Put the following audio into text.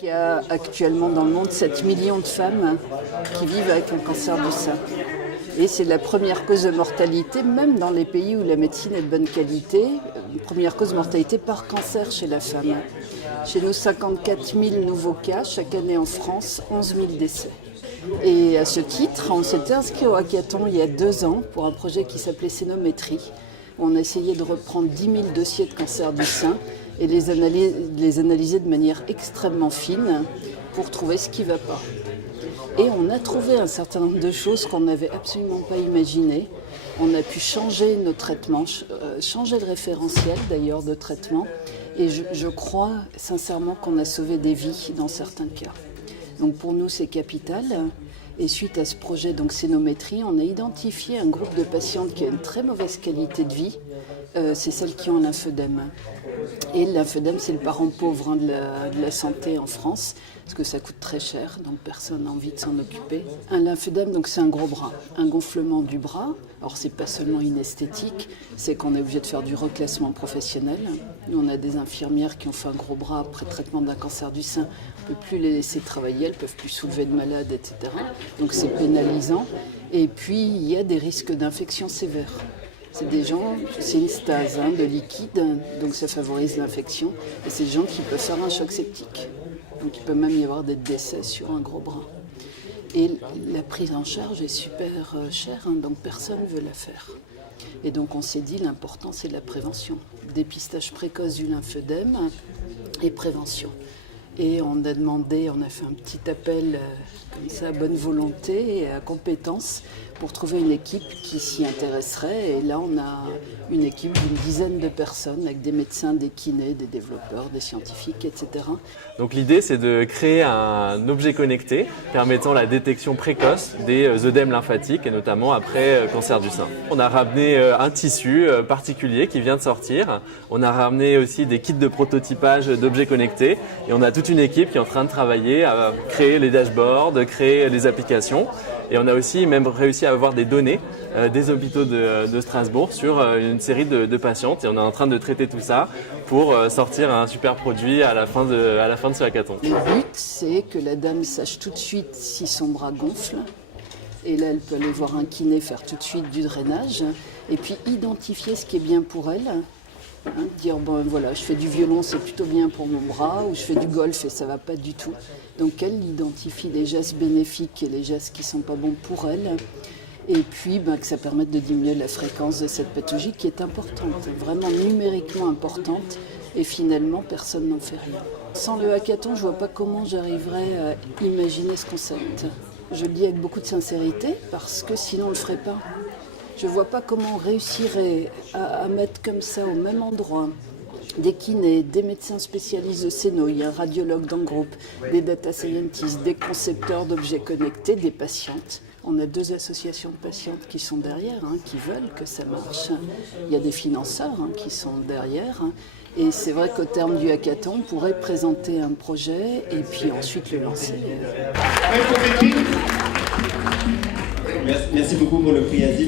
Il y a actuellement dans le monde 7 millions de femmes qui vivent avec un cancer du sein. Et c'est la première cause de mortalité, même dans les pays où la médecine est de bonne qualité, première cause de mortalité par cancer chez la femme. Chez nous, 54 000 nouveaux cas chaque année en France, 11 000 décès. Et à ce titre, on s'était inscrit au hackathon il y a 2 ans pour un projet qui s'appelait Sénométrie. On a essayé de reprendre 10 000 dossiers de cancer du sein et les analyser de manière extrêmement fine pour trouver ce qui ne va pas. Et on a trouvé un certain nombre de choses qu'on n'avait absolument pas imaginées. On a pu changer nos traitements, changer le référentiel d'ailleurs de traitement. Et je crois sincèrement qu'on a sauvé des vies dans certains cas. Donc pour nous c'est capital. Et suite à ce projet donc Sénométrie, on a identifié un groupe de patientes qui a une très mauvaise qualité de vie. C'est celles qui ont lymphœdème. Et le lymphœdème, c'est le parent pauvre de la santé en France, parce que ça coûte très cher, donc personne n'a envie de s'en occuper. Un lymphœdème, donc c'est un gros bras, un gonflement du bras. Alors c'est pas seulement une esthétique, c'est qu'on est obligé de faire du reclassement professionnel. Nous, on a des infirmières qui ont fait un gros bras après traitement d'un cancer du sein. On ne peut plus les laisser travailler, elles ne peuvent plus soulever de malades, etc. Donc c'est pénalisant. Et puis il y a des risques d'infection sévères. C'est des gens, c'est une stase de liquide, donc ça favorise l'infection. Et c'est des gens qui peuvent faire un choc septique. Donc il peut même y avoir des décès sur un gros bras. Et la prise en charge est super chère, donc personne ne veut la faire. Et donc on s'est dit l'important c'est la prévention. Dépistage précoce du lymphœdème et prévention. Et on a demandé, on a fait un petit appel comme ça à bonne volonté et à compétence pour trouver une équipe qui s'y intéresserait. Et là, on a une équipe d'une dizaine de personnes avec des médecins, des kinés, des développeurs, des scientifiques, etc. Donc l'idée, c'est de créer un objet connecté permettant la détection précoce des œdèmes lymphatiques et notamment après cancer du sein. On a ramené un tissu particulier qui vient de sortir. On a ramené aussi des kits de prototypage d'objets connectés et on a toute une équipe qui est en train de travailler à créer les dashboards, créer les applications. Et on a aussi même réussi à avoir des données des hôpitaux de Strasbourg sur une série de patientes. Et on est en train de traiter tout ça pour sortir un super produit à la fin de ce hackathon. Le but, c'est que la dame sache tout de suite si son bras gonfle. Et là, elle peut aller voir un kiné, faire tout de suite du drainage. Et puis identifier ce qui est bien pour elle. Dire bon voilà, je fais du violon, c'est plutôt bien pour mon bras, ou je fais du golf et ça va pas du tout. Donc elle identifie les gestes bénéfiques et les gestes qui sont pas bons pour elle, et puis que ça permette de diminuer la fréquence de cette pathologie qui est importante, vraiment numériquement importante, et finalement personne n'en fait rien. Sans le hackathon, je vois pas comment j'arriverais à imaginer ce concept. Je le dis avec beaucoup de sincérité parce que sinon on le ferait pas. Je ne vois pas comment on réussirait à mettre comme ça au même endroit des kinés, des médecins spécialistes de Séno, il y a un radiologue dans le groupe, des data scientists, des concepteurs d'objets connectés, des patientes. On a 2 associations de patientes qui sont derrière, qui veulent que ça marche. Il y a des financeurs qui sont derrière. Et c'est vrai qu'au terme du hackathon, on pourrait présenter un projet et puis ensuite le lancer. Merci beaucoup pour le prix Asile.